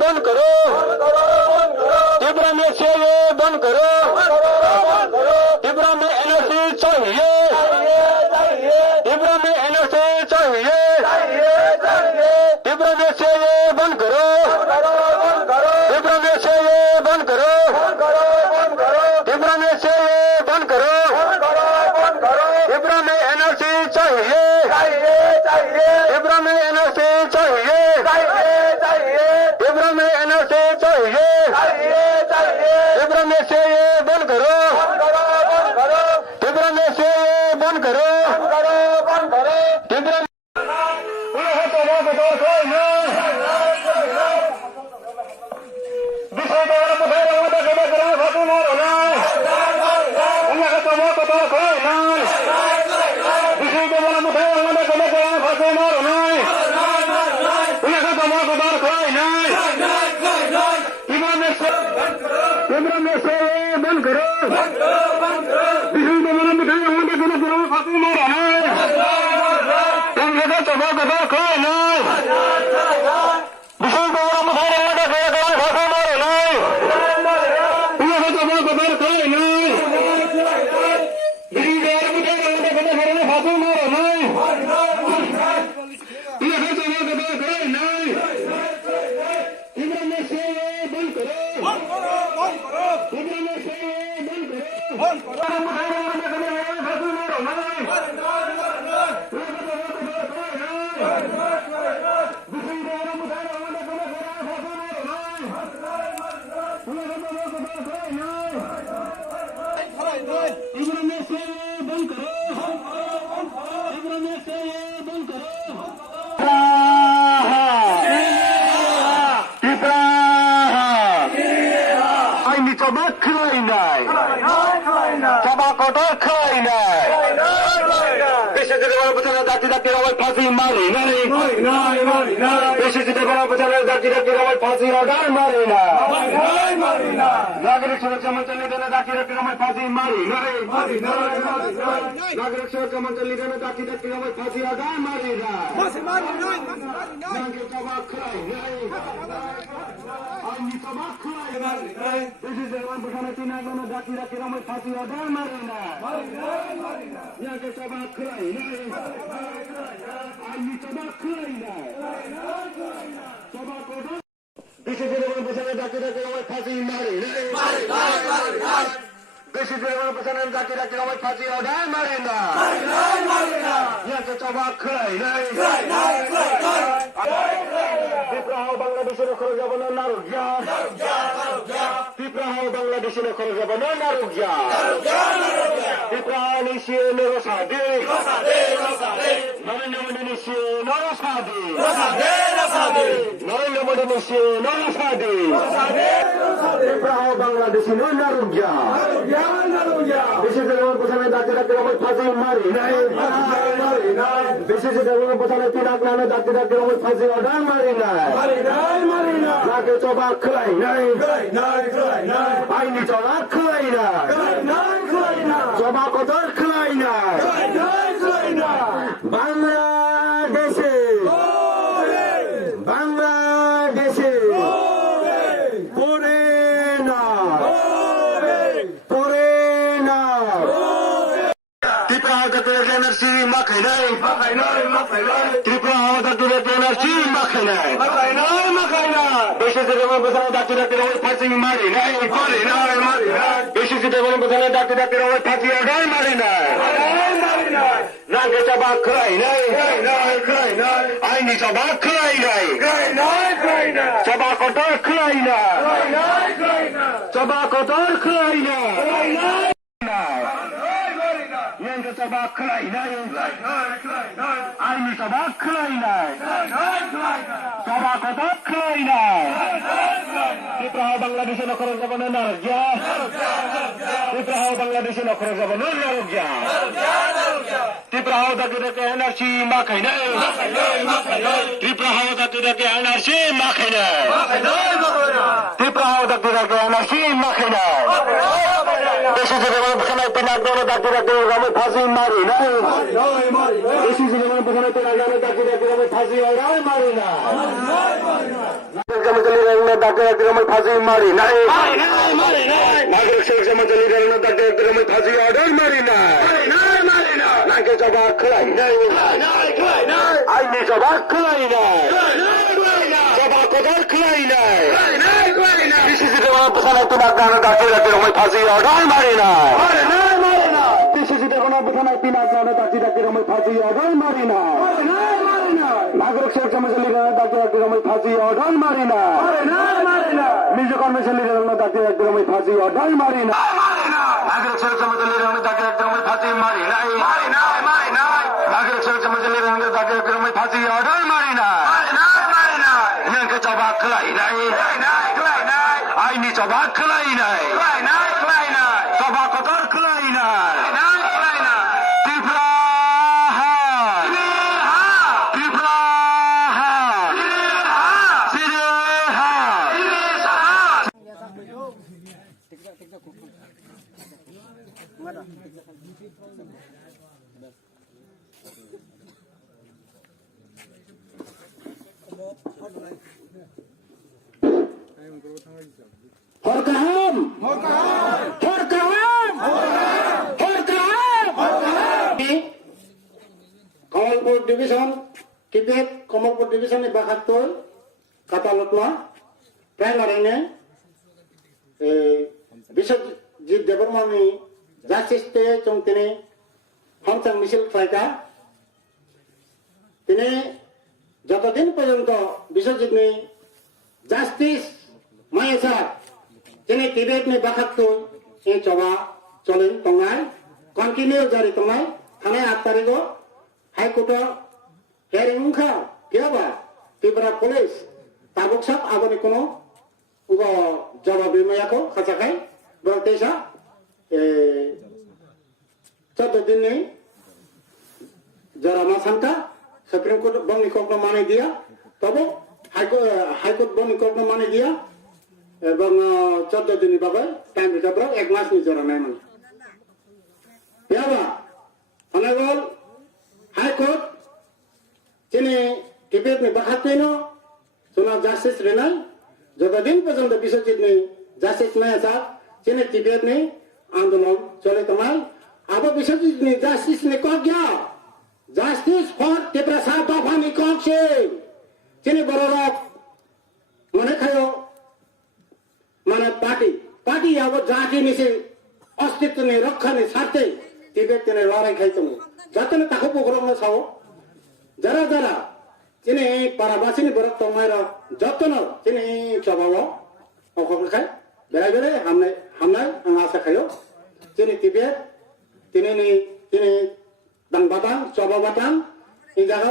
बंद करो, त्रिपुरा में बंद करो, त्रिपुरा में एनआरसी चाहिए, त्रिपुरा में एनआरसी चाहिए, त्रिपुरा में बंद करो, त्रिपुरा में बंद करो, त्रिपुरा में बंद करो, त्रिपुरा में एनआरसी चाहिए, त्रिपुरा में एनआरसी चाहिए, त्रिपुरा में एनआरसी चाहिए, त्रिपुरा में बंद करो, त्रिपुरा में बंद करो, त्रिपुरा नागरिक सुरक्षा मंचल निधन दाखी रक्कम फांसी मारी नागरिक सुरक्षा मंचल निधन दाखी रक्कम फांसी आगार मारी दाखी रक्कम फांसी आगार मारी Bangladesh বিশেষ প্রধানের ডাক্তি ডাক্তি রমেশ ফাঁসি মারি নাই বিশেষ প্রধানের তিরাক নামে ডাক্তি ডাক্তি রমেশ ফাঁসি অর্ডার মারি নাই নাকে চবা খোলাই নাই আইনি চলা খোলাই নাই জবা কদর খোলাই নাই বাংলাদেশে পড়ে না ত্রিপুরা এনার্জি মাখাই নাই ত্রিপুরা এনার্জি মাখাই নাই বিশেষ ডাক্তি ডাক্তি রমেশ ফাঁসি মারি নাই বিশেষ ডাক্তি ডাক্তি রমেশ ফাঁসি অর্ডার মারি নাই নাকে চবা খোলাই নাই আইনি চবা খোলাই নাই চবা কটর খোলাই নাই চবা কটর খোলাই নাই চবা খোলাই নাই আইনি চবা খোলাই নাই চবা কটর খোলাই নাই ত্রিপুরা বাংলাদেশে নখর যাবনের নারজ্ঞা ত্রিপুরা বাংলাদেশে নখর যাবনের নারজ্ঞা ত্রিপুরা ডাকি ডাকি এনার্জি মাখাই নাই ত্রিপুরা ডাকি ডাকি এনার্জি মাখাই নাই ত্রিপুরা ডাকি ডাকি এনার্জি মাখাই নাই দেশে জীবনের পেছনে পিনাক দৌড়ে ডাকি ডাকি রমেশ ফাঁসি মারি নাই দেশে জীবনের পেছনে পিনাক দৌড়ে ডাকি ডাকি রমেশ ফাঁসি অর্ডার মারি না ডাকি ডাকি রমেশ ফাঁসি মারি নাই নাগরিক সুরক্ষা মন্ত্রী ডাকি ডাকি রমেশ ফাঁসি অর্ডার মারি নাই নাকে জবা খোলাই নাই আইনি জবা খোলাই নাই জবা কদর খোলাই নাই বিসিসি পেছনে পিনাক দৌড়ে ডাকি ডাকি রমেশ ফাঁসি অর্ডার মারি নাই বিসিসি পেছনে পিনাক দৌড়ে ডাকি ডাকি রমেশ ফাঁসি অর্ডার মারি নাই নাগরিক সুরক্ষা মন্ত্রী ডাকি ডাকি রমেশ ফাঁসি অর্ডার মারি নাই নিজ কর্মশালী ডাকি ডাকি রমেশ ফাঁসি অর্ডার মারি নাই নাগরিক সুরক্ষা মন্ত্রী ডাকি ডাকি রমেশ ফাঁসি মারি নাই নাগরিক সুরক্ষা মন্ত্রী ডাকি ডাকি রমেশ ফাঁসি অর্ডার মারি নাই নাকে জবা খোলাই নাই আইনি জবা খোলাই নাই জবা কদর খোলাই নাই ত্রিপুরা কমলপুর ডিভিশন টিবেট Kamalpur division ni bakatul katalotma primarine Biswajit দেববর্মনি জাস্টিসতে চং তিনি হামচাং মিছিল খাইকা তিনি যতদিন পর্যন্ত বিশ্বজিৎনি জাস্টিস মায়েসা তিনি টিবেটনি bakatul এই চবা চলেন তঙ্গাই কন্টিনিউ জারি তঙ্গাই থানায় 8 তারিখও হাইকোর্টে হেয়ারিং উংখা কেবা ত্রিপুরা পুলিশ তাবুক সাপ আবনি কোনো জবাব বিমায়াকো খাচাখাই বলতেসা 14 दिन नहीं जरा मासांका सुप्रीम कोर्ट बंग निकोपना माने दिया तब हाईकोर्ट बंग निकोपना माने दिया এবং 14 दिन बाबा टाइम रिकवर 1 मास नि जरा নাই মানে পেবা অনাগল হাইকোর্ট তিনি টিবেট নি বাহাতেনো সোনা জাস্টিস রেনাই যতদিন পর্যন্ত বিশ্বজিৎ নেই জাস্টিস নাই আসা তিনি টিবেট নেই আন্দোলন চলে তোমার अब विश्वजित ने जस्टिस ने कह गया जस्टिस फॉर टिप्रा साहब दफानी कौन से जिन्हें बरोबर मने खायो माने पार्टी अब जाति में से अस्तित्व ने रखा ने साथे टिबेट ने लड़ाई खाई तुम जाते ने ताको प्रोग्राम में साओ जरा जरा जिन्हें पाराबासी ने बरक तो मेरा जाते ना जिन्हें चबाओ और कब खाए बेरा बेरे हमने आशा खायो जिन्हें टिबेट তিনি দাং বাটাং চবা বাটাং এই জায়গা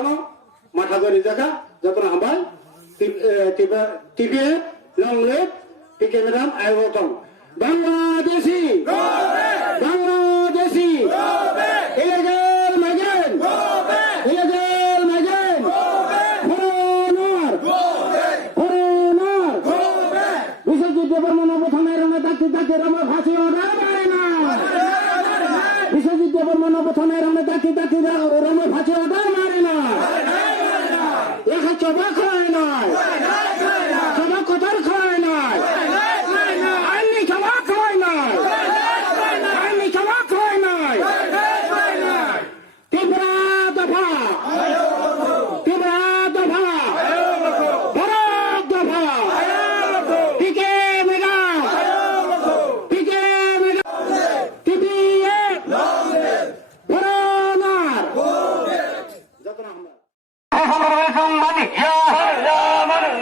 মাথাগড়ি জায়গা যখন হাবাই টিভি লংলেট টিকে মেরাম আইবতং Bangladeshi Bangladeshi illegal migrant illegal migrant foreigner foreigner বিশ্বযুদ্ধ মনোবথনের রঙে দাঁড়িয়ে দাঁড়িয়ে রঙে ফাঁসি অর্ডার মারে না বিশ্বযুদ্ধ মনোবথনের রঙে দাঁড়িয়ে দাঁড়িয়ে রঙে ফাঁসি অর্ডার মারে না একা চবাক হয় না